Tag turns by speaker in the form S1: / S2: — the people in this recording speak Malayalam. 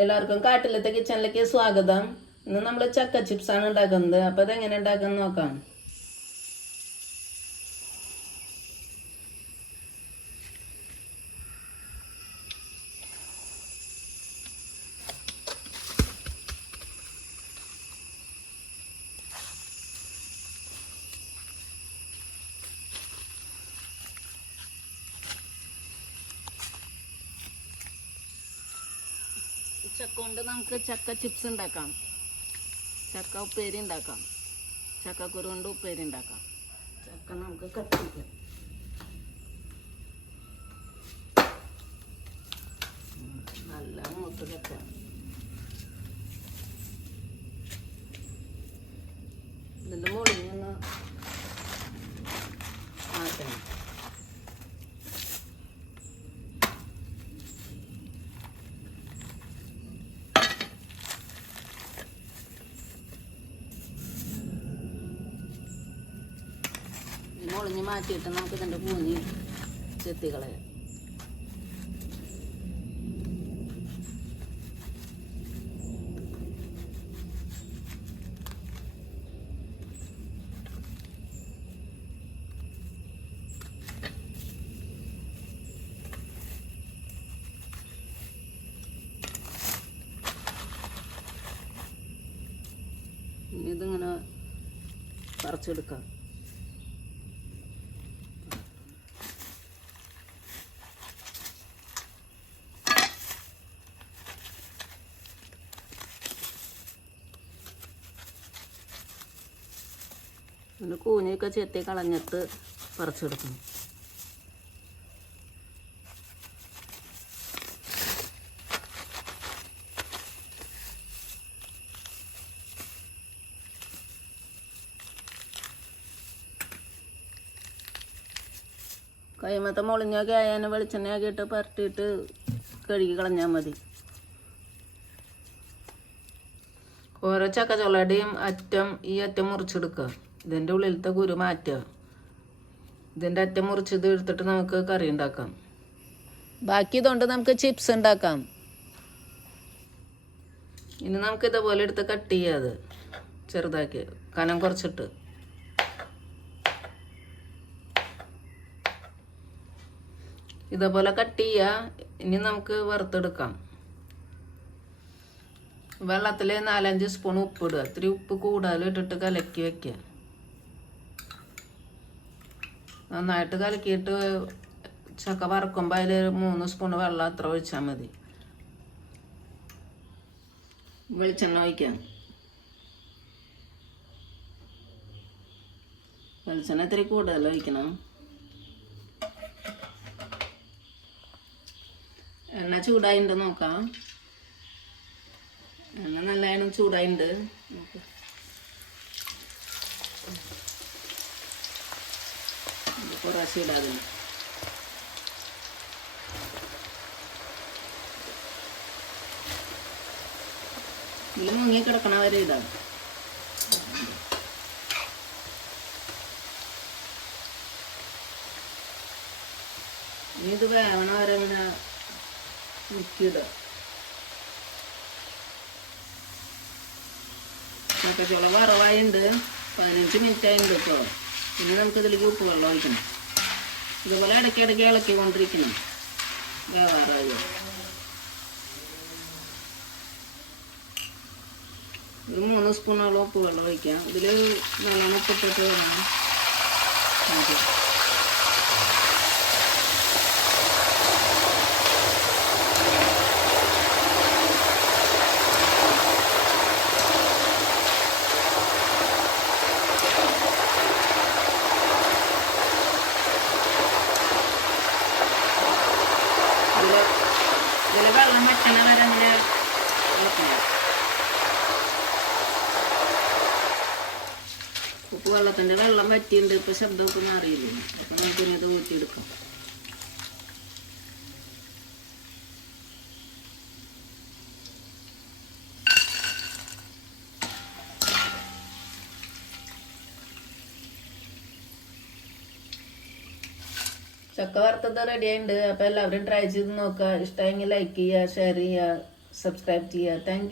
S1: എല്ലാവർക്കും കാട്ടിലത്തെ കിച്ചണിലേക്ക് സ്വാഗതം. ഇന്ന് നമ്മൾ ചക്ക ചിപ്സ് ആണ് ഉണ്ടാക്കുന്നത്. അപ്പൊ അതെങ്ങനെ ഉണ്ടാക്കുന്നത് നോക്കാം. ചക്ക കൊണ്ട് നമുക്ക് ചക്ക ചിപ്സ് ഉണ്ടാക്കാം. ചക്ക ഉപ്പേരി ഉണ്ടാക്കാം. ചക്കക്കുരു കൊണ്ട് ഉപ്പേരി ഉണ്ടാക്കാം. ചക്ക നമുക്ക് കത്തിക്കാം നല്ല മൂത്ത് ചക്ക ഇതിന്റെ മുകളിൽ നിന്ന് മാറ്റണം ഇത് മുളിഞ്ഞ് മാറ്റിയിട്ട് നമുക്ക് ഇതിന്റെ കൂഞ്ഞി ചെത്തി കളയാം ഇനി ഇതിങ്ങനെ പറിച്ചെടുക്കാം. പിന്നെ കൂഞ്ഞൊക്കെ ചെത്തി കളഞ്ഞിട്ട് പറിച്ചെടുക്കണം കൈമത്തെ മുളിഞ്ഞൊക്കെ ആയാലും വെളിച്ചെണ്ണയൊക്കെ ഇട്ട് പരട്ടിയിട്ട് കഴുകി കളഞ്ഞാൽ മതി. ഓരോ ചക്കച്ചുളയുടെയും അറ്റം ഈ അറ്റം മുറിച്ചെടുക്കുക. ഇതിന്റെ ഉള്ളിലത്തെ കുരു മാറ്റുക ഇതിന്റെ അറ്റം മുറിച്ചത് എടുത്തിട്ട് നമുക്ക് കറി ഉണ്ടാക്കാം. ബാക്കി ഇതുകൊണ്ട് നമുക്ക് ചിപ്സ് ഉണ്ടാക്കാം. ഇനി നമുക്ക് ഇതേപോലെ എടുത്ത് കട്ട് ചെയ്യാത് ചെറുതാക്കി. കനം കുറച്ചിട്ട്. ഇതേപോലെ കട്ട് ചെയ്യുക ഇനി നമുക്ക് വറുത്തെടുക്കാം. വെള്ളത്തിൽ നാലഞ്ച് സ്പൂൺ ഉപ്പ് ഇടുക. ഇത്തിരി ഉപ്പ് കൂടുതൽ ഇട്ടിട്ട് കലക്കി വെക്കുക. നന്നായിട്ട് കലക്കിയിട്ട് ചക്ക വറക്കുമ്പോൾ അതിൽ മൂന്ന് സ്പൂൺ വെള്ളം അത്ര ഒഴിച്ചാൽ മതി. വെളിച്ചെണ്ണ ഒഴിക്കാം. വെളിച്ചെണ്ണ ഇത്തിരി കൂടുതൽ ഒഴിക്കണം. എണ്ണ ചൂടായിണ്ട് നോക്കാം. എണ്ണ നല്ലതായാലും ചൂടായിണ്ട്. നോക്ക്. ഇത് കുറേശ്ശെ ഇടാതെ ഇതിൽ മുങ്ങി കിടക്കണ വരെ ഇനി ഇത് വേവണ വരെ ഇങ്ങനെ മുക്കിയിടാം ചക്കച്ചുള വറവായുണ്ട് പതിനഞ്ച് മിനിറ്റ് ആയിട്ടുണ്ട് ഇപ്പോൾ ഇനി നമുക്ക് ഇതിലേക്ക് ഉപ്പ് വെള്ളം ഒഴിക്കണം. ഇതുപോലെ ഇടയ്ക്ക് ഇടയ്ക്ക് ഇളക്കി കൊണ്ടിരിക്കണം വേവാറായി. ഒരു മൂന്ന് സ്പൂണോളം ഉപ്പ് വെള്ളം ഒഴിക്കാം. ഇതിൽ നല്ലോണം ഉപ്പിട്ടിട്ട് വേണം. Kepala tanda lain lama cinta pesan dua kemarin. Kemarin kita buat cerita. ചക്ക വറുത്തത് റെഡി ആയിട്ടുണ്ട് അപ്പൊ എല്ലാവരും ട്രൈ ചെയ്ത് നോക്കുക. ഇഷ്ടമെങ്കിൽ ലൈക്ക് ചെയ്യുക ഷെയർ ചെയ്യുക സബ്സ്ക്രൈബ് ചെയ്യുക. താങ്ക്